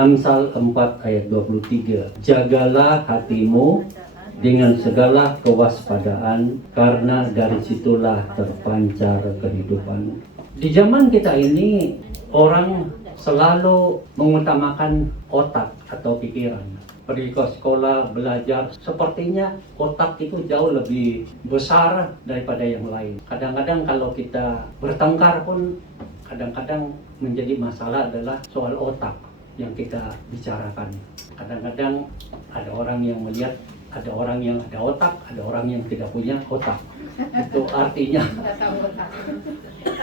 Amsal 4 ayat 23. Jagalah hatimu dengan segala kewaspadaan, karena dari situlah terpancar kehidupan. Di zaman kita ini, orang selalu mengutamakan otak atau pikiran. Pergi ke sekolah, belajar, sepertinya otak itu jauh lebih besar daripada yang lain. Kadang-kadang kalau kita bertengkar pun, kadang-kadang menjadi masalah adalah soal otak yang kita bicarakan. Kadang-kadang ada orang yang melihat ada orang yang ada otak, ada orang yang tidak punya otak. Itu artinya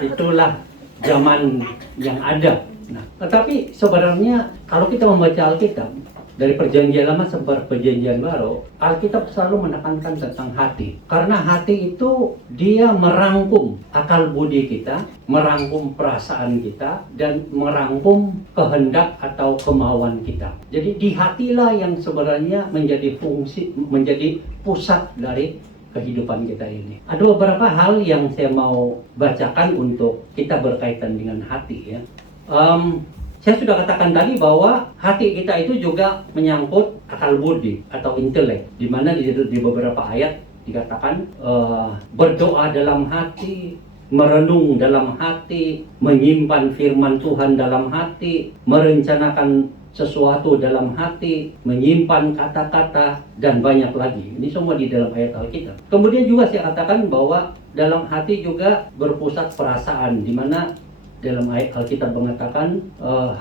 itulah zaman yang ada. Nah, tetapi sebenarnya kalau kita membaca Alkitab dari Perjanjian Lama sampai Perjanjian Baru, Alkitab selalu menekankan tentang hati. Karena hati itu dia merangkum akal budi kita, merangkum perasaan kita, dan merangkum kehendak atau kemauan kita. Jadi di hatilah yang sebenarnya menjadi fungsi, menjadi pusat dari kehidupan kita ini. Ada beberapa hal yang saya mau bacakan untuk kita berkaitan dengan hati ya. Saya sudah katakan tadi bahwa hati kita itu juga menyangkut akal budi atau intelek, di mana di beberapa ayat dikatakan berdoa dalam hati, merenung dalam hati, menyimpan firman Tuhan dalam hati, merencanakan sesuatu dalam hati, menyimpan kata-kata, dan banyak lagi. Ini semua di dalam ayat Alkitab. Kemudian juga saya katakan bahwa dalam hati juga berpusat perasaan, di mana dalam ayat Alkitab mengatakan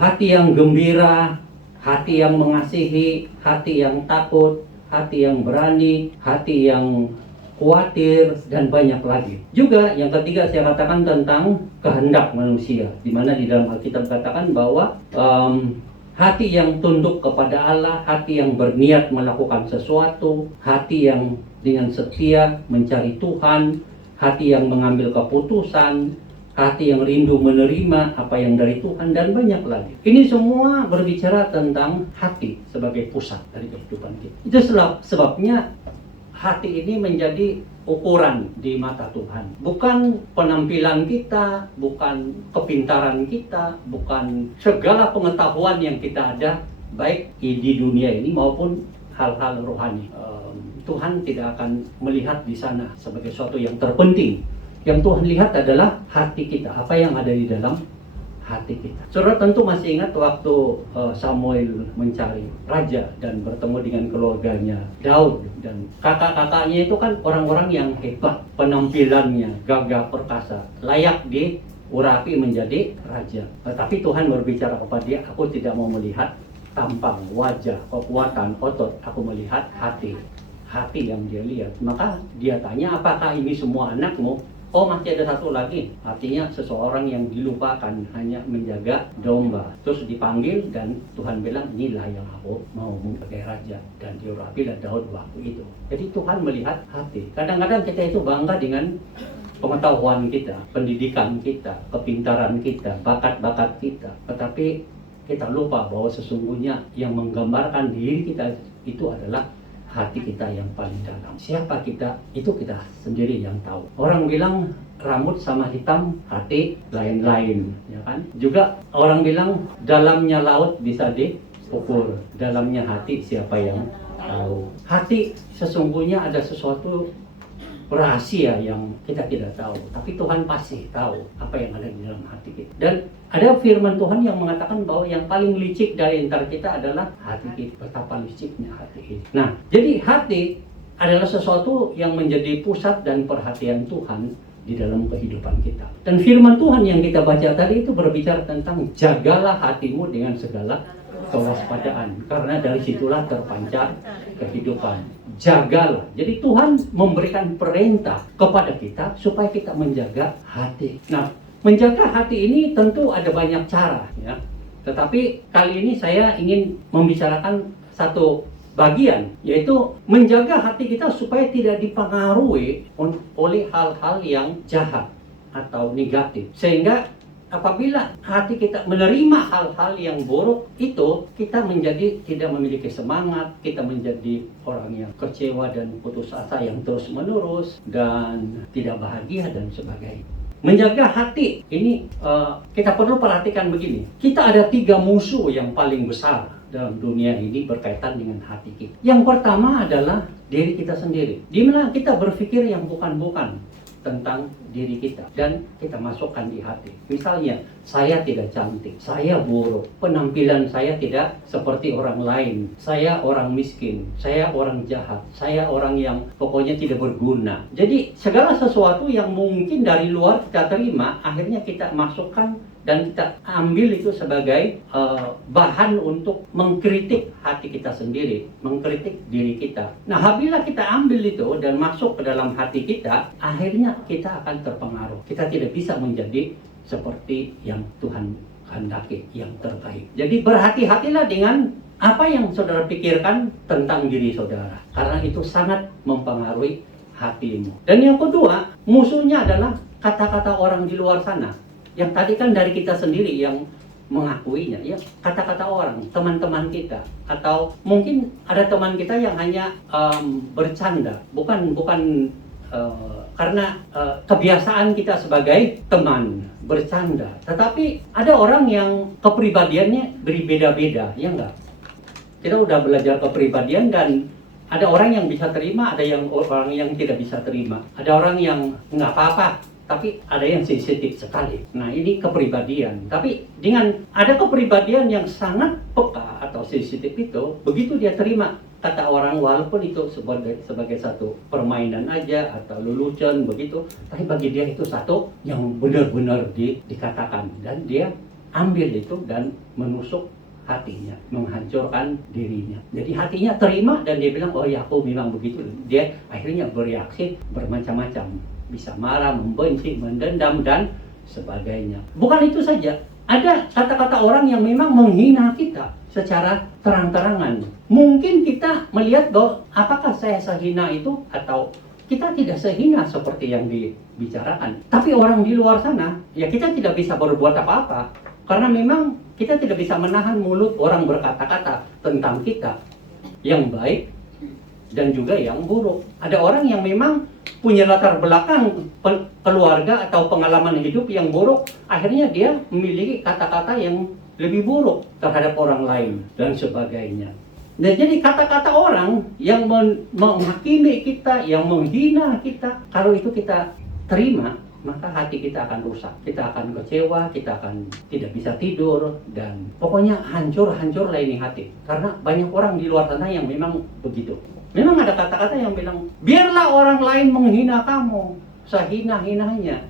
hati yang gembira, hati yang mengasihi, hati yang takut, hati yang berani, hati yang khawatir, dan banyak lagi. Juga yang ketiga saya katakan tentang kehendak manusia, di mana di dalam Alkitab katakan bahwa hati yang tunduk kepada Allah, hati yang berniat melakukan sesuatu, hati yang dengan setia mencari Tuhan, hati yang mengambil keputusan, hati yang rindu menerima apa yang dari Tuhan, dan banyak lagi. Ini semua berbicara tentang hati sebagai pusat dari kehidupan kita. Itu sebabnya hati ini menjadi ukuran di mata Tuhan. Bukan penampilan kita, bukan kepintaran kita, bukan segala pengetahuan yang kita ada, baik di dunia ini maupun hal-hal rohani. Tuhan tidak akan melihat di sana sebagai sesuatu yang terpenting. Yang Tuhan lihat adalah hati kita, apa yang ada di dalam hati kita. Saudara tentu masih ingat waktu Samuel mencari raja dan bertemu dengan keluarganya Daud, dan kakak-kakaknya itu kan orang-orang yang hebat, penampilannya gagah perkasa, layak diurapi menjadi raja. Tetapi Tuhan berbicara kepada dia, aku tidak mau melihat tampang, wajah, kekuatan, otot, aku melihat hati yang dia lihat. Maka dia tanya, apakah ini semua anakmu? Oh, masih ada satu lagi. Artinya seseorang yang dilupakan, hanya menjaga domba. Terus dipanggil dan Tuhan bilang, inilah yang aku mau sebagai raja. Dan diurapilah Daud waktu itu. Jadi Tuhan melihat hati. Kadang-kadang kita itu bangga dengan pengetahuan kita, pendidikan kita, kepintaran kita, bakat-bakat kita. Tetapi kita lupa bahwa sesungguhnya yang menggambarkan diri kita itu adalah hati kita yang paling dalam. Siapa kita? Itu kita sendiri yang tahu. Orang bilang rambut sama hitam, hati lain-lain, ya kan? Juga orang bilang dalamnya laut bisa diukur, dalamnya hati siapa yang tahu. Hati sesungguhnya ada sesuatu rahasia yang kita tidak tahu, tapi Tuhan pasti tahu apa yang ada di dalam hati kita. Dan ada firman Tuhan yang mengatakan bahwa yang paling licik dari antara kita adalah hati kita. Betapa liciknya hati kita. Nah, jadi hati adalah sesuatu yang menjadi pusat dan perhatian Tuhan di dalam kehidupan kita. Dan firman Tuhan yang kita baca tadi itu berbicara tentang jagalah hatimu dengan segala kewaspadaan, karena dari situlah terpancar kehidupan. Jagalah. Jadi Tuhan memberikan perintah kepada kita supaya kita menjaga hati. Nah, menjaga hati ini tentu ada banyak cara, ya. Tetapi kali ini saya ingin membicarakan satu bagian, yaitu menjaga hati kita supaya tidak dipengaruhi oleh hal-hal yang jahat atau negatif. Sehingga apabila hati kita menerima hal-hal yang buruk itu, kita menjadi tidak memiliki semangat, kita menjadi orang yang kecewa dan putus asa yang terus menerus, dan tidak bahagia dan sebagainya. Menjaga hati ini kita perlu perhatikan begini. Kita ada 3 musuh yang paling besar dalam dunia ini berkaitan dengan hati kita. Yang pertama adalah diri kita sendiri. Di mana kita berpikir yang bukan-bukan tentang diri kita dan kita masukkan di hati. Misalnya, saya tidak cantik, saya buruk, penampilan saya tidak seperti orang lain, saya orang miskin, saya orang jahat, saya orang yang pokoknya tidak berguna. Jadi segala sesuatu yang mungkin dari luar kita terima, akhirnya kita masukkan dan kita ambil itu sebagai bahan untuk mengkritik hati kita sendiri, mengkritik diri kita. Nah, apabila kita ambil itu dan masuk ke dalam hati kita, akhirnya kita akan terpengaruh. Kita tidak bisa menjadi seperti yang Tuhan kehendaki, yang terbaik. Jadi berhati-hatilah dengan apa yang saudara pikirkan tentang diri saudara, karena itu sangat mempengaruhi hatimu. Dan yang kedua, musuhnya adalah kata-kata orang di luar sana. Yang tadi kan dari kita sendiri yang mengakuinya, ya kata-kata orang, teman-teman kita, atau mungkin ada teman kita yang hanya bercanda, bukan karena kebiasaan kita sebagai teman bercanda, tetapi ada orang yang kepribadiannya berbeda-beda, ya enggak? Kita udah belajar kepribadian dan ada orang yang bisa terima, ada yang orang yang tidak bisa terima, ada orang yang nggak apa-apa, tapi ada yang sensitif sekali. Nah, ini kepribadian. Tapi dengan ada kepribadian yang sangat peka atau sensitif itu, begitu dia terima kata orang, walaupun itu sebagai satu permainan aja atau lelucon begitu, tapi bagi dia itu satu yang benar-benar dikatakan, dan dia ambil itu dan menusuk hatinya, menghancurkan dirinya. Jadi hatinya terima dan dia bilang, oh ya aku memang begitu. Dia akhirnya bereaksi bermacam-macam. Bisa marah, membenci, mendendam, dan sebagainya. Bukan itu saja, ada kata-kata orang yang memang menghina kita secara terang-terangan. Mungkin kita melihat bahwa apakah saya sehina itu, atau kita tidak sehina seperti yang dibicarakan. Tapi orang di luar sana, ya kita tidak bisa berbuat apa-apa. Karena memang kita tidak bisa menahan mulut orang berkata-kata tentang kita yang baik dan juga yang buruk. Ada orang yang memang punya latar belakang keluarga atau pengalaman hidup yang buruk, akhirnya dia memiliki kata-kata yang lebih buruk terhadap orang lain dan sebagainya. Nah, jadi kata-kata orang yang menghakimi kita, yang menghina kita, kalau itu kita terima, maka hati kita akan rusak, kita akan kecewa, kita akan tidak bisa tidur, dan pokoknya hancur-hancurlah ini hati. Karena banyak orang di luar sana yang memang begitu. Memang ada kata-kata yang bilang, biarlah orang lain menghina kamu sehina-hinanya,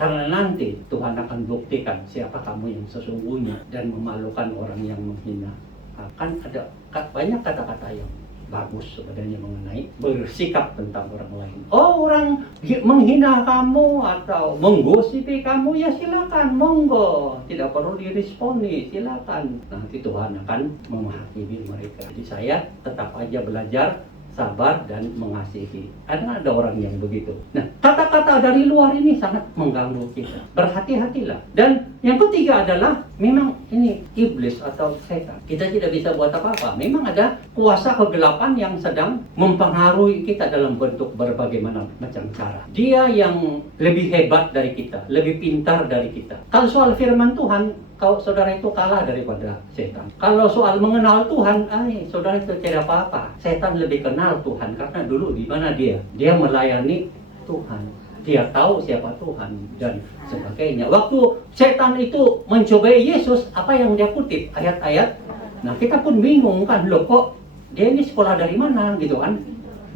karena nanti Tuhan akan buktikan siapa kamu yang sesungguhnya, dan memalukan orang yang menghina. Akan ada banyak kata-kata yang bagus sebenarnya mengenai bersikap tentang orang lain. Oh, orang menghina kamu atau menggosipi kamu, ya silakan, monggo, tidak perlu diresponi, silakan. Nanti Tuhan akan menghakimi mereka. Jadi saya tetap aja belajar sabar dan mengasihi. Karena ada orang yang begitu. Nah, kata-kata dari luar ini sangat mengganggu kita. Berhati-hatilah. Dan yang ketiga adalah memang ini iblis atau setan. Kita tidak bisa buat apa-apa. Memang ada kuasa kegelapan yang sedang mempengaruhi kita dalam bentuk berbagai macam cara. Dia yang lebih hebat dari kita, lebih pintar dari kita. Kalau soal firman Tuhan, kalau saudara itu kalah daripada setan. Kalau soal mengenal Tuhan, saudara itu tidak apa-apa. Setan lebih kenal Tuhan karena dulu di mana dia? Dia melayani Tuhan. Dia tahu siapa Tuhan dan sebagainya. Waktu setan itu mencobai Yesus, apa yang dia kutip? Ayat-ayat. Nah, kita pun bingung kan, loh kok dia ini sekolah dari mana gitu kan?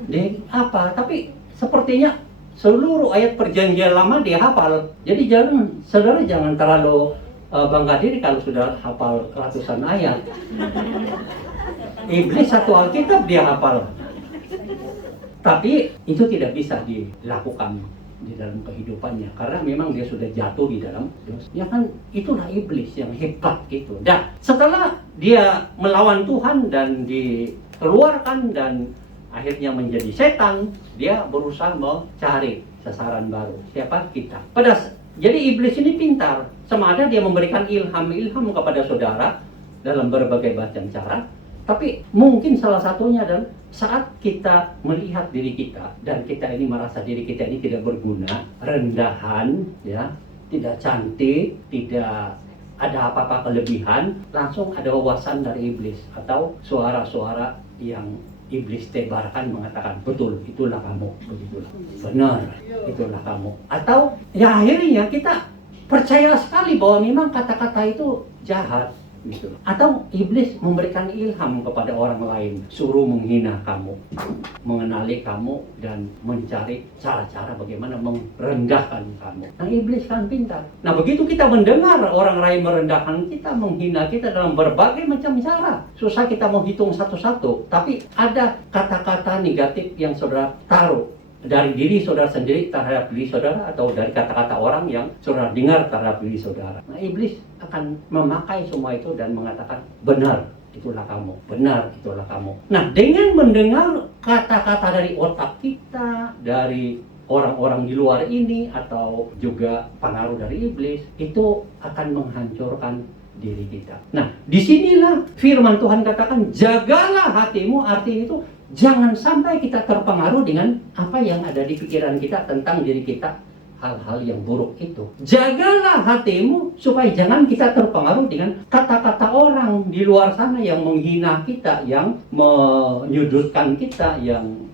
Dia apa? Tapi sepertinya seluruh ayat perjanjian lama dia hafal. Jadi saudara jangan terlalu bangga diri kalau sudah hafal ratusan ayat. Iblis satu Alkitab dia hafal. Tapi itu tidak bisa dilakukan di dalam kehidupannya karena memang dia sudah jatuh di dalam dosa. Ya kan, itulah iblis yang hebat gitu. Dan setelah dia melawan Tuhan dan dikeluarkan dan akhirnya menjadi setan, dia berusaha mencari sasaran baru. Siapa? Kita. Jadi iblis ini pintar. Sama ada dia memberikan ilham kepada saudara dalam berbagai macam cara. Tapi mungkin salah satunya adalah saat kita melihat diri kita dan kita ini merasa diri kita ini tidak berguna, rendahan, ya, tidak cantik, tidak ada apa-apa kelebihan, langsung ada wawasan dari iblis atau suara-suara yang iblis tebarkan mengatakan, betul, itulah kamu, begitulah, benar, itulah kamu. Atau ya akhirnya kita percaya sekali bahwa memang kata-kata itu jahat, gitu. Atau iblis memberikan ilham kepada orang lain, suruh menghina kamu, mengenali kamu dan mencari cara-cara bagaimana merendahkan kamu. Nah, iblis kan pintar. Nah, begitu kita mendengar orang lain merendahkan kita, menghina kita dalam berbagai macam cara, susah kita mau hitung satu-satu. Tapi ada kata-kata negatif yang saudara taruh dari diri saudara sendiri terhadap diri saudara, atau dari kata-kata orang yang saudara dengar terhadap diri saudara. Nah, iblis akan memakai semua itu dan mengatakan, benar, itulah kamu, benar, itulah kamu. Nah, dengan mendengar kata-kata dari otak kita, dari orang-orang di luar ini, atau juga pengaruh dari iblis, itu akan menghancurkan diri kita. Nah, disinilah firman Tuhan katakan, jagalah hatimu, artinya itu jangan sampai kita terpengaruh dengan apa yang ada di pikiran kita tentang diri kita, hal-hal yang buruk itu. Jagalah hatimu supaya jangan kita terpengaruh dengan kata-kata orang di luar sana yang menghina kita, yang menyudutkan kita, yang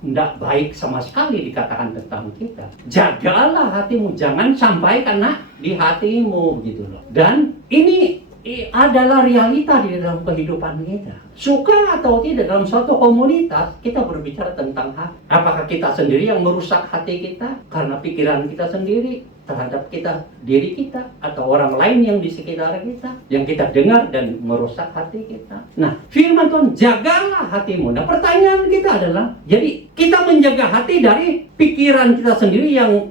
tidak baik sama sekali dikatakan tentang kita. Jagalah hatimu, jangan sampai kena di hatimu, gitu loh. Dan ini adalah realita di dalam kehidupan kita. Suka atau tidak, dalam suatu komunitas kita berbicara tentang hati. Apakah kita sendiri yang merusak hati kita karena pikiran kita sendiri terhadap kita, diri kita, atau orang lain yang di sekitar kita yang kita dengar dan merusak hati kita. Nah, firman Tuhan, jagalah hatimu. Nah, pertanyaan kita adalah, jadi kita menjaga hati dari pikiran kita sendiri yang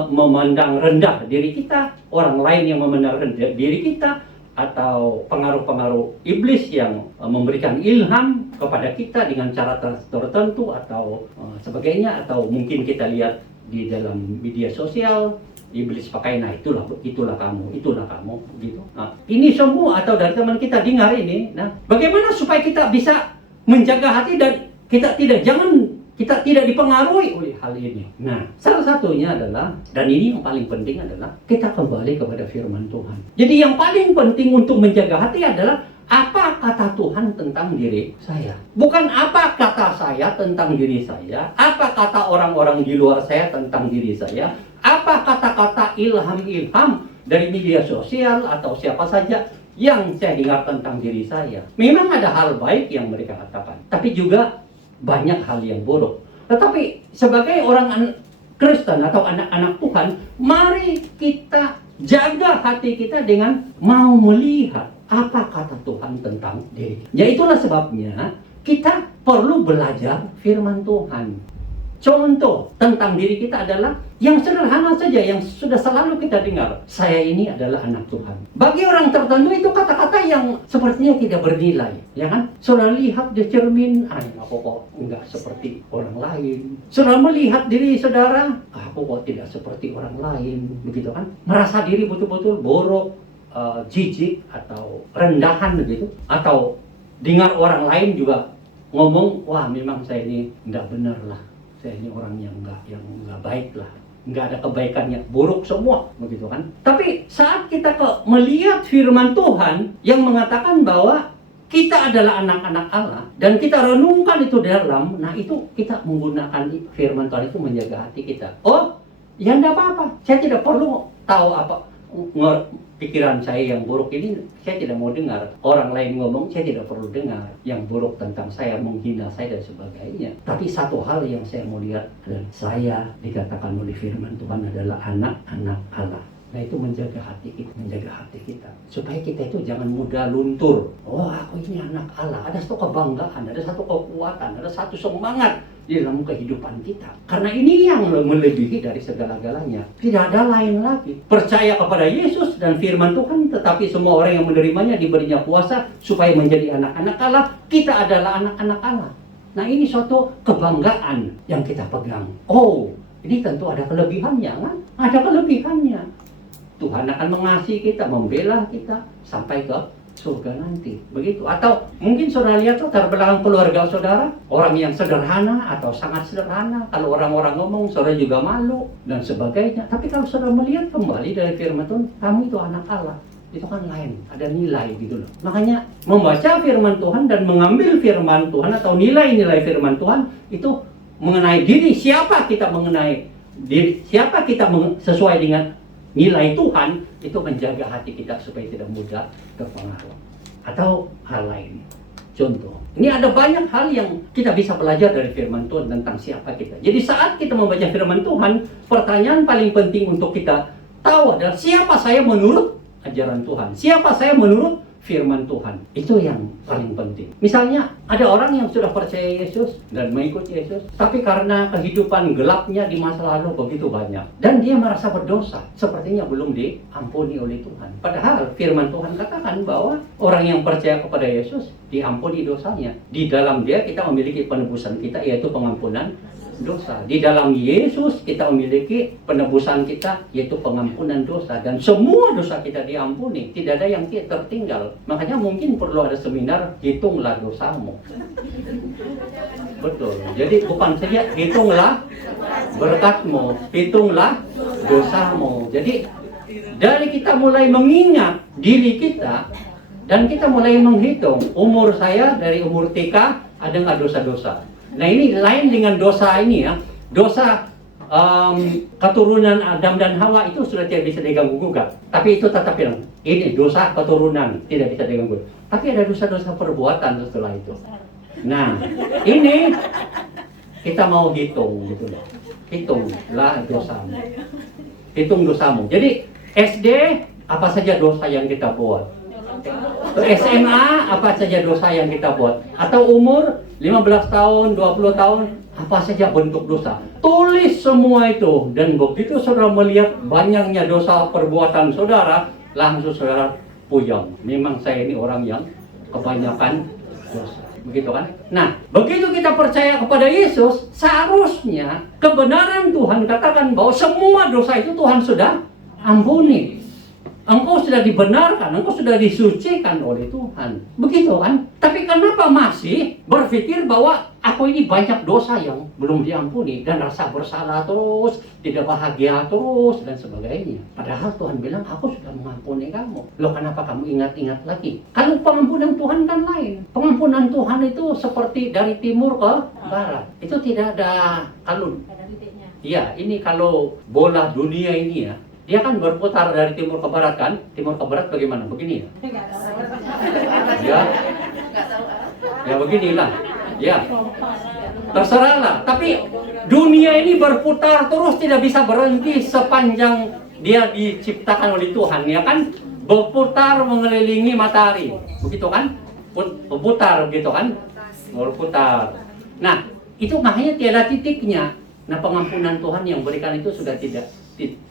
memandang rendah diri kita, orang lain yang memandang rendah diri kita, atau pengaruh-pengaruh iblis yang memberikan ilham kepada kita dengan cara tertentu atau sebagainya, atau mungkin kita lihat di dalam media sosial, iblis pakai, nah itulah kamu, gitu. Nah, ini semua atau dari teman kita dengar ini, nah bagaimana supaya kita bisa menjaga hati dan kita tidak dipengaruhi oleh hal ini. Nah, salah satunya adalah, dan ini yang paling penting adalah, kita kembali kepada firman Tuhan. Jadi yang paling penting untuk menjaga hati adalah, apa kata Tuhan tentang diri saya? Bukan apa kata saya tentang diri saya, apa kata orang-orang di luar saya tentang diri saya, apa kata-kata ilham-ilham dari media sosial atau siapa saja yang saya dengar tentang diri saya. Memang ada hal baik yang mereka katakan, tapi juga banyak hal yang buruk. Tetapi sebagai orang Kristen atau anak-anak Tuhan, mari kita jaga hati kita dengan mau melihat apa kata Tuhan tentang diri. Ya, itulah sebabnya kita perlu belajar firman Tuhan. Contoh tentang diri kita adalah yang sederhana saja, yang sudah selalu kita dengar. Saya ini adalah anak Tuhan. Bagi orang tertentu itu kata-kata yang sepertinya tidak bernilai, ya kan? Saudara lihat di cermin, aku kok enggak seperti orang lain. Saudara melihat diri saudara, aku kok tidak seperti orang lain, begitu kan? Merasa diri betul-betul borok, jijik atau rendahan begitu, atau dengar orang lain juga ngomong, wah memang saya ini enggak benar lah. Saya ini orang yang enggak baik lah, enggak ada kebaikannya, buruk semua, begitu kan? Tapi saat kita melihat firman Tuhan yang mengatakan bahwa kita adalah anak-anak Allah dan kita renungkan itu dalam, nah itu kita menggunakan firman Tuhan itu menjaga hati kita. Oh, ya enggak apa-apa, saya tidak perlu tahu apa pikiran saya yang buruk ini, saya tidak mau dengar. Orang lain ngomong, saya tidak perlu dengar yang buruk tentang saya, menghina saya dan sebagainya. Tapi satu hal yang saya mau lihat, dan saya dikatakan oleh firman Tuhan adalah anak-anak Allah. Nah, itu menjaga hati kita, supaya kita itu jangan mudah luntur. Oh, aku ini anak Allah. Ada satu kebanggaan, ada satu kekuatan, ada satu semangat di dalam kehidupan kita. Karena ini yang melebihi dari segala-galanya. Tidak ada lain lagi. Percaya kepada Yesus dan firman Tuhan, tetapi semua orang yang menerimanya diberinya kuasa supaya menjadi anak-anak Allah. Kita adalah anak-anak Allah. Nah, ini suatu kebanggaan yang kita pegang. Oh, ini tentu ada kelebihannya, kan? Ada kelebihannya. Tuhan akan mengasihi kita, membela kita sampai ke surga nanti. Begitu. Atau mungkin saudara lihat latar belakang keluarga saudara, orang yang sederhana atau sangat sederhana. Kalau orang-orang ngomong, saudara juga malu dan sebagainya. Tapi kalau saudara melihat kembali dari firman Tuhan, kamu itu anak Allah. Itu kan lain, ada nilai gitu loh. Makanya membaca firman Tuhan dan mengambil firman Tuhan atau nilai-nilai firman Tuhan itu mengenai diri, siapa kita mengenai diri, siapa kita sesuai dengan nilai Tuhan, itu menjaga hati kita supaya tidak mudah terpengaruh. Atau hal lain. Contoh, ini ada banyak hal yang kita bisa belajar dari firman Tuhan tentang siapa kita. Jadi saat kita membaca firman Tuhan, pertanyaan paling penting untuk kita tahu adalah siapa saya menurut ajaran Tuhan. Siapa saya menurut firman Tuhan. Itu yang paling penting. Misalnya ada orang yang sudah percaya Yesus dan mengikuti Yesus, tapi karena kehidupan gelapnya di masa lalu begitu banyak dan dia merasa berdosa, sepertinya belum diampuni oleh Tuhan. Padahal firman Tuhan katakan bahwa orang yang percaya kepada Yesus diampuni dosanya. Di dalam dia kita memiliki penebusan kita, yaitu pengampunan dosa. Di dalam Yesus kita memiliki penebusan kita, yaitu pengampunan dosa, dan semua dosa kita diampuni, tidak ada yang tertinggal. Makanya mungkin perlu ada seminar hitunglah dosamu. Betul. Jadi bukan saja hitunglah berkatmu, hitunglah dosamu. Jadi dari kita mulai mengingat diri kita dan kita mulai menghitung umur saya, dari umur TK ada nggak dosa-dosa. Nah ini lain dengan dosa ini ya. Dosa keturunan Adam dan Hawa itu sudah tidak bisa diganggu gugat. Tapi itu tetap bilang, ini dosa keturunan tidak bisa diganggu. Tapi ada dosa-dosa perbuatan setelah itu. Nah ini kita mau hitung gitu loh. Hitunglah dosamu. Hitung dosamu. Jadi SD apa saja dosa yang kita buat. SMA apa saja dosa yang kita buat. Atau umur 15 tahun, 20 tahun, apa saja bentuk dosa. Tulis semua itu. Dan begitu saudara melihat banyaknya dosa perbuatan saudara, langsung saudara puyeng. Memang saya ini orang yang kebanyakan dosa. Begitu kan? Nah, begitu kita percaya kepada Yesus, seharusnya kebenaran Tuhan katakan bahwa semua dosa itu Tuhan sudah ampuni. Engkau sudah dibenarkan, engkau sudah disucikan oleh Tuhan. Begitu kan? Tapi kenapa masih berpikir bahwa aku ini banyak dosa yang belum diampuni dan rasa bersalah terus, tidak bahagia terus dan sebagainya. Padahal Tuhan bilang, aku sudah mengampuni kamu. Loh kenapa kamu ingat-ingat lagi? Kalau pengampunan Tuhan kan lain. Pengampunan Tuhan itu seperti dari timur ke barat. Itu tidak ada kalau. Iya, ini kalau bola dunia ini ya. Dia kan berputar dari timur ke barat kan? Timur ke barat bagaimana? Begini ya? Ya, ya beginilah. Ya, terserahlah. Tapi dunia ini berputar terus, tidak bisa berhenti sepanjang dia diciptakan oleh Tuhan, ya kan? Berputar mengelilingi matahari, begitu kan? Berputar, begitu kan? Berputar. Nah, itu makanya tiada titiknya. Nah, pengampunan Tuhan yang berikan itu sudah tidak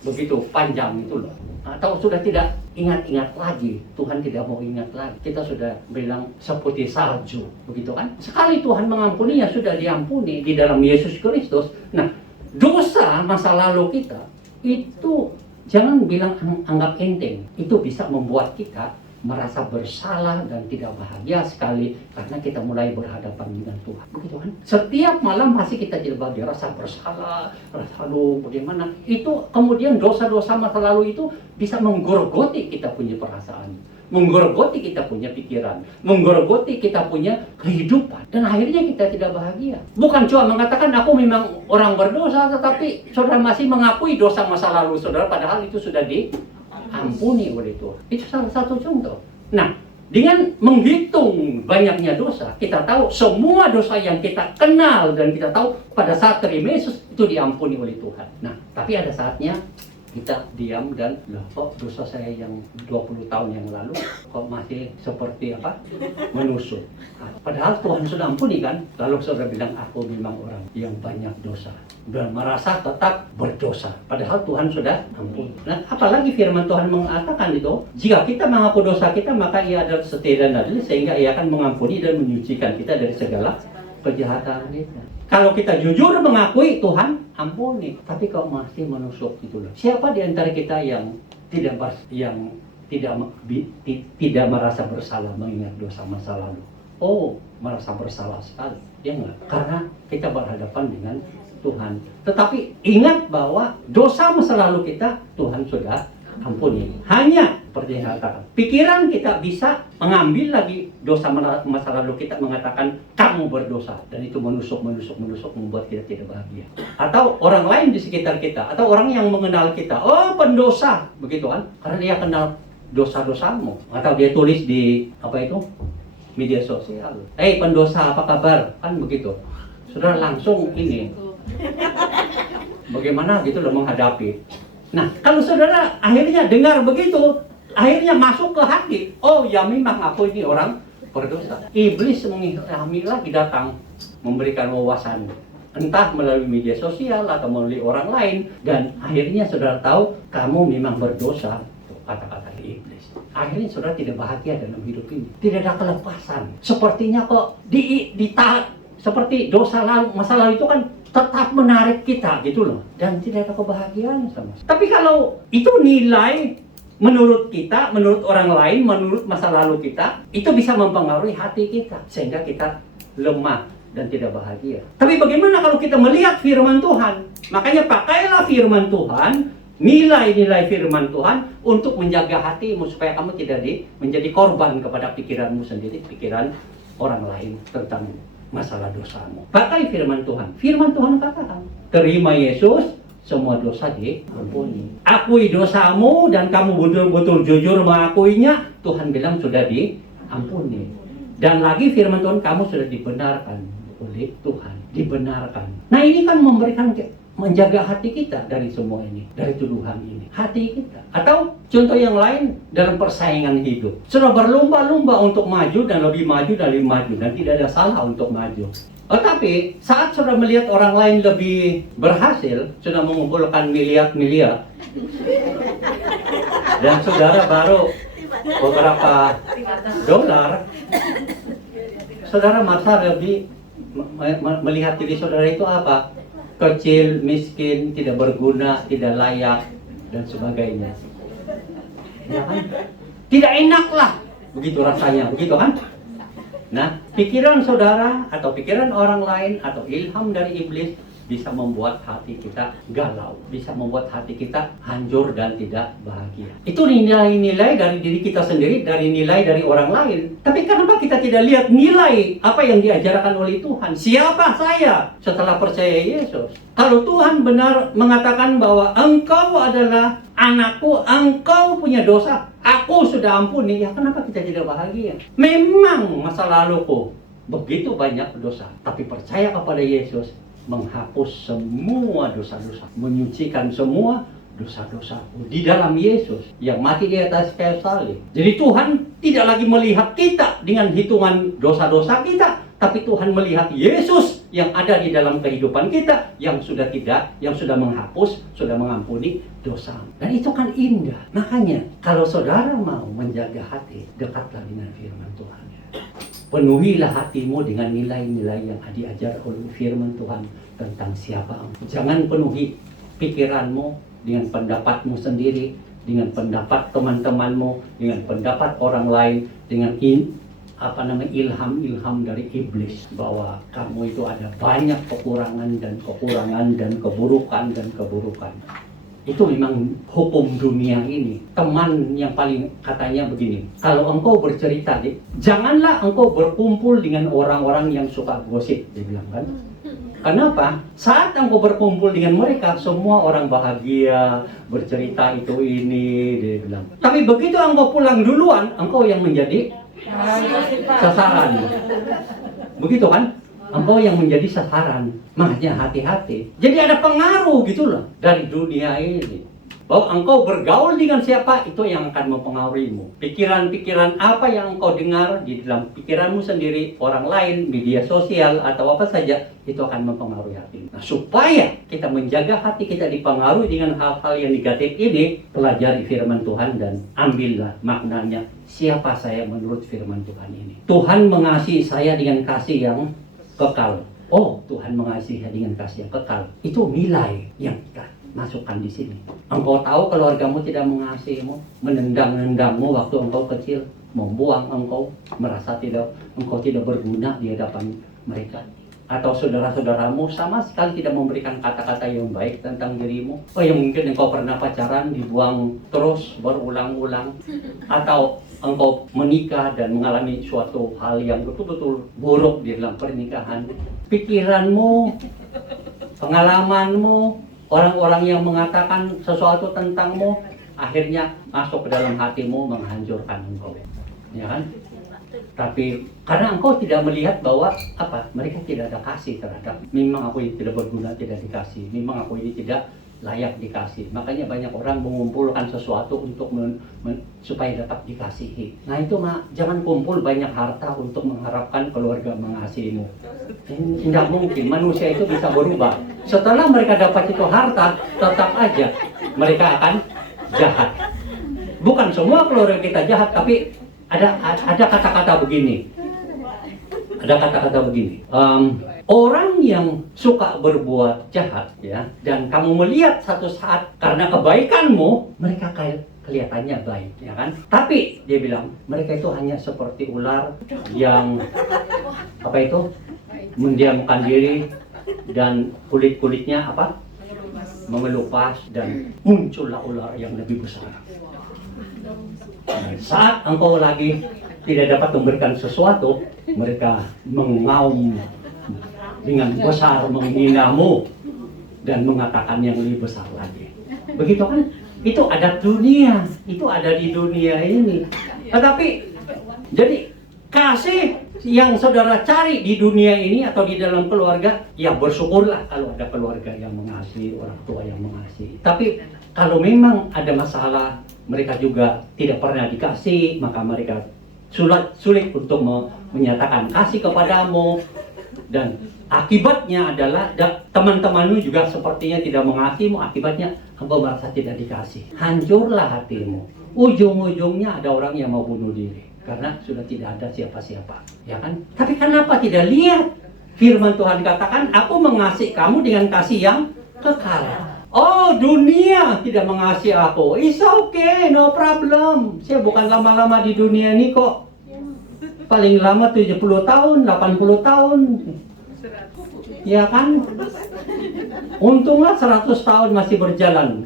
begitu panjang itu loh. Atau sudah tidak ingat-ingat lagi. Tuhan tidak mau ingat lagi. Kita sudah bilang seperti salju, begitu kan? Sekali Tuhan mengampuni, ya sudah diampuni di dalam Yesus Kristus. Nah, dosa masa lalu kita itu jangan bilang anggap enteng. Itu bisa membuat kita merasa bersalah dan tidak bahagia sekali karena kita mulai berhadapan dengan Tuhan. Begitu kan? Setiap malam pasti kita jadi bahagia, rasa bersalah, rasa aduh bagaimana. Itu kemudian dosa-dosa masa lalu itu bisa menggorgoti kita punya perasaan, menggorgoti kita punya pikiran, menggorgoti kita punya kehidupan, dan akhirnya kita tidak bahagia. Bukan cuma mengatakan aku memang orang berdosa, tetapi saudara masih mengakui dosa masa lalu saudara, padahal itu sudah diampuni oleh Tuhan. Itu salah satu contoh. Nah, dengan menghitung banyaknya dosa, kita tahu semua dosa yang kita kenal dan kita tahu pada saat terima Yesus itu diampuni oleh Tuhan. Nah, tapi ada saatnya kita diam dan loh, kok dosa saya yang 20 tahun yang lalu kok masih seperti apa? Menusuk. Nah, padahal Tuhan sudah ampuni kan? Lalu saudara bilang aku memang orang yang banyak dosa dan merasa tetap berdosa. Padahal Tuhan sudah ampuni. Nah, apalagi firman Tuhan mengatakan itu, jika kita mengaku dosa kita, maka Ia adalah setia dan adil sehingga Ia akan mengampuni dan menyucikan kita dari segala kejahatan kita. Kalau kita jujur mengakui Tuhan ampuni, tapi kau masih menusuk gitu loh. Siapa di antara kita yang tidak yang tidak merasa bersalah mengingat dosa masa lalu. Oh, merasa bersalah sekali. Ya enggak? Karena kita berhadapan dengan Tuhan. Tetapi ingat bahwa dosa masa lalu kita Tuhan sudah ampuni. Hanya seperti yang katakan, pikiran kita bisa mengambil lagi dosa masa lalu kita, mengatakan kamu berdosa, dan itu menusuk membuat kita tidak bahagia. Atau orang lain di sekitar kita, atau orang yang mengenal kita, oh pendosa, begitu kan? Karena dia kenal dosa-dosamu, atau dia tulis di media sosial, pendosa apa kabar, kan begitu. Saudara langsung ini bagaimana gitu loh menghadapi. Nah, kalau saudara akhirnya dengar begitu, akhirnya masuk ke hati, oh ya memang aku ini orang berdosa. Iblis mengilhami lagi datang memberikan wawasan, entah melalui media sosial atau melalui orang lain, dan akhirnya saudara tahu kamu memang berdosa. Kata-kata iblis. Akhirnya saudara tidak bahagia dalam hidup ini, tidak ada kelepasan. Sepertinya kok seperti dosa lalu, masa lalu itu kan tetap menarik kita gitu loh, dan tidak ada kebahagiaan sama. Tapi kalau itu nilai menurut kita, menurut orang lain, menurut masa lalu kita, itu bisa mempengaruhi hati kita sehingga kita lemah dan tidak bahagia. Tapi bagaimana kalau kita melihat firman Tuhan? Makanya pakailah firman Tuhan, nilai-nilai firman Tuhan untuk menjaga hatimu supaya kamu tidak menjadi korban kepada pikiranmu sendiri, pikiran orang lain tentang masalah dosamu. Pakai firman Tuhan. Firman Tuhan katakan, terima Yesus, semua dosa diampuni. Akui dosamu dan kamu betul-betul jujur mengakuinya, Tuhan bilang sudah diampuni. Dan lagi firman Tuhan, kamu sudah dibenarkan oleh Tuhan. Dibenarkan. Nah ini kan memberikan, menjaga hati kita dari semua ini, dari tuduhan ini. Hati kita. Atau contoh yang lain dalam persaingan hidup. Sudah berlomba-lomba untuk maju dan lebih maju dan lebih maju, dan tidak ada salah untuk maju. Tetapi saat sudah melihat orang lain lebih berhasil, sudah mengumpulkan miliar-miliar, dan saudara baru beberapa dolar, saudara masa lebih melihat diri saudara itu apa? Kecil, miskin, tidak berguna, tidak layak, dan sebagainya. Ya kan? Tidak enak lah, begitu rasanya, begitu kan? Nah, pikiran saudara atau pikiran orang lain atau ilham dari iblis bisa membuat hati kita galau, bisa membuat hati kita hancur dan tidak bahagia. Itu nilai-nilai dari diri kita sendiri, dari nilai dari orang lain. Tapi kenapa kita tidak lihat nilai apa yang diajarkan oleh Tuhan? Siapa saya setelah percaya Yesus? Kalau Tuhan benar mengatakan bahwa engkau adalah anakku, engkau punya dosa, aku sudah ampuni, ya kenapa kita tidak bahagia? Memang masa laluku begitu banyak dosa, tapi percaya kepada Yesus menghapus semua dosa-dosa, menyucikan semua dosa-dosaku di dalam Yesus yang mati di atas kayu salib. Jadi Tuhan tidak lagi melihat kita dengan hitungan dosa-dosa kita, tapi Tuhan melihat Yesus yang ada di dalam kehidupan kita yang sudah menghapus, sudah mengampuni dosa. Dan itu kan indah. Makanya kalau saudara mau menjaga hati, dekatlah dengan firman Tuhan. Penuhilah hatimu dengan nilai-nilai yang diajar oleh firman Tuhan tentang siapa engkau. Jangan penuhi pikiranmu dengan pendapatmu sendiri, dengan pendapat teman-temanmu, dengan pendapat orang lain, dengan ilham-ilham dari iblis bahwa kamu itu ada banyak kekurangan dan keburukan. Itu memang hukum dunia ini. Teman yang paling katanya begini, kalau engkau bercerita, janganlah engkau berkumpul dengan orang-orang yang suka gosip, dia bilang kan. Kenapa? Saat engkau berkumpul dengan mereka, semua orang bahagia, bercerita itu ini, dia bilang. Tapi begitu engkau pulang duluan, engkau yang menjadi sasaran. Begitu kan? Engkau yang menjadi sasaran. Makanya hati-hati. Jadi ada pengaruh gitu loh dari dunia ini. Bahwa engkau bergaul dengan siapa, itu yang akan mempengaruhimu. Pikiran-pikiran apa yang engkau dengar di dalam pikiranmu sendiri, orang lain, media sosial, atau apa saja, itu akan mempengaruhi hati. Nah, supaya kita menjaga hati kita dipengaruhi dengan hal-hal yang negatif ini, pelajari firman Tuhan dan ambillah maknanya. Siapa saya menurut firman Tuhan ini? Tuhan mengasihi saya dengan kasih yang kekal. Oh, Tuhan mengasihi dengan kasih yang kekal. Itu nilai yang masukkan di sini. Engkau tahu keluargamu tidak mengasihimu, menendang-nendangmu waktu engkau kecil, membuang engkau, merasa engkau tidak berguna di hadapan mereka. Atau saudara-saudaramu sama sekali tidak memberikan kata-kata yang baik tentang dirimu. Oh ya, mungkin engkau pernah pacaran, dibuang terus berulang-ulang. Atau engkau menikah dan mengalami suatu hal yang betul-betul buruk di dalam pernikahan. Pikiranmu, pengalamanmu, orang-orang yang mengatakan sesuatu tentangmu, akhirnya masuk ke dalam hatimu, menghancurkan engkau. Ya kan? Tapi karena engkau tidak melihat bahwa mereka tidak ada kasih terhadap, memang aku ini tidak berguna, tidak dikasih, memang aku ini tidak layak dikasih. Makanya banyak orang mengumpulkan sesuatu untuk supaya dapat dikasihi. Nah itu jangan kumpul banyak harta untuk mengharapkan keluarga mengasihimu. Tidak mungkin manusia itu bisa berubah. Setelah mereka dapat itu harta, tetap aja mereka akan jahat. Bukan semua keluarga kita jahat, tapi ada kata-kata begini. Orang yang suka berbuat jahat, ya, dan kamu melihat satu saat karena kebaikanmu, mereka kelihatannya baik, ya kan? Tapi dia bilang mereka itu hanya seperti ular yang mendiamkan diri dan kulit-kulitnya mengelupas dan muncullah ular yang lebih besar. Saat engkau lagi tidak dapat memberikan sesuatu, mereka mengaum dengan besar menghinamu dan mengatakan yang lebih besar lagi. Begitu kan? Itu ada dunia, itu ada di dunia ini. Tetapi jadi kasih yang saudara cari di dunia ini atau di dalam keluarga, ya bersyukurlah kalau ada keluarga yang mengasihi, orang tua yang mengasihi. Tapi kalau memang ada masalah, mereka juga tidak pernah dikasih, maka mereka sulit untuk menyatakan kasih kepadamu. Dan akibatnya adalah teman-temanmu juga sepertinya tidak mengasihimu, akibatnya engkau merasa tidak dikasih. Hancurlah hatimu. Ujung-ujungnya ada orang yang mau bunuh diri karena sudah tidak ada siapa-siapa, ya kan? Tapi kenapa tidak lihat? Firman Tuhan katakan, aku mengasihi kamu dengan kasih yang kekal. Oh, dunia tidak mengasihi aku. It's okay, no problem. Saya bukan lama-lama di dunia ini kok. Paling lama 70 tahun, 80 tahun. Ya kan? Untunglah 100 tahun masih berjalan.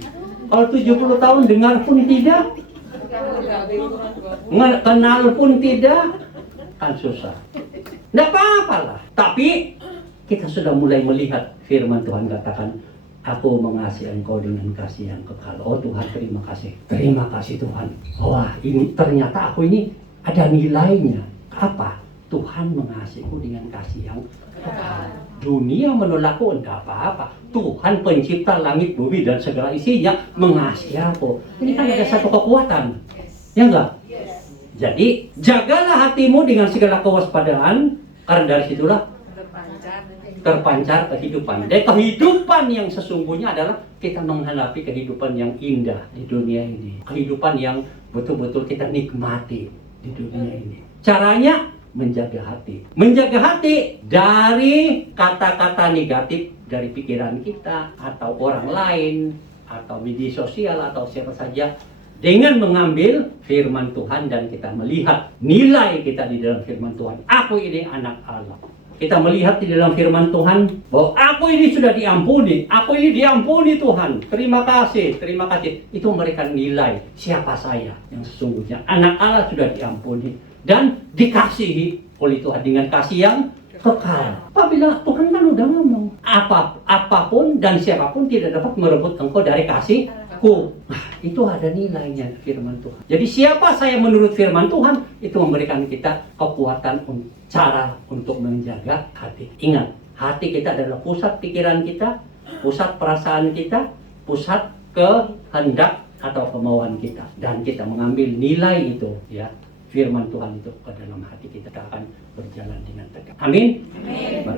Kalau 70 tahun dengar pun tidak, kenal pun tidak, kan susah. Tidak apa-apa lah. Tapi kita sudah mulai melihat firman Tuhan katakan, aku mengasihi engkau dengan kasih yang kekal. Oh Tuhan, terima kasih. Terima kasih Tuhan. Wah, ini ternyata aku ini ada nilainya. Apa? Tuhan mengasihiku dengan kasih yang kekal. Dunia menolakku, enggak apa-apa. Tuhan pencipta langit, bumi, dan segala isinya mengasihi aku. Ini kan ada satu kekuatan. Ya enggak? Jadi, jagalah hatimu dengan segala kewaspadaan, karena dari situlah terpancar kehidupan. Dan kehidupan yang sesungguhnya adalah kita menghadapi kehidupan yang indah di dunia ini. Kehidupan yang betul-betul kita nikmati di dunia ini. Caranya menjaga hati. Menjaga hati dari kata-kata negatif dari pikiran kita atau orang lain atau media sosial atau siapa saja, dengan mengambil firman Tuhan dan kita melihat nilai kita di dalam firman Tuhan. Aku ini anak Allah. Kita melihat di dalam firman Tuhan bahwa aku ini sudah diampuni. Aku ini diampuni Tuhan. Terima kasih, terima kasih. Itu memberikan nilai siapa saya yang sesungguhnya. Anak Allah sudah diampuni dan dikasihi oleh Tuhan dengan kasih yang kekal. Apabila Tuhan kan udah ngomong, apapun dan siapapun tidak dapat merebut engkau dari kasihku. Nah, itu ada nilainya firman Tuhan. Jadi siapa saya menurut firman Tuhan, itu memberikan kita kekuatan, cara untuk menjaga hati. Ingat, hati kita adalah pusat pikiran kita, pusat perasaan kita, pusat kehendak atau kemauan kita. Dan kita mengambil nilai itu, ya, firman Tuhan itu ke dalam hati kita akan berjalan dengan tegak. Amin. Amin.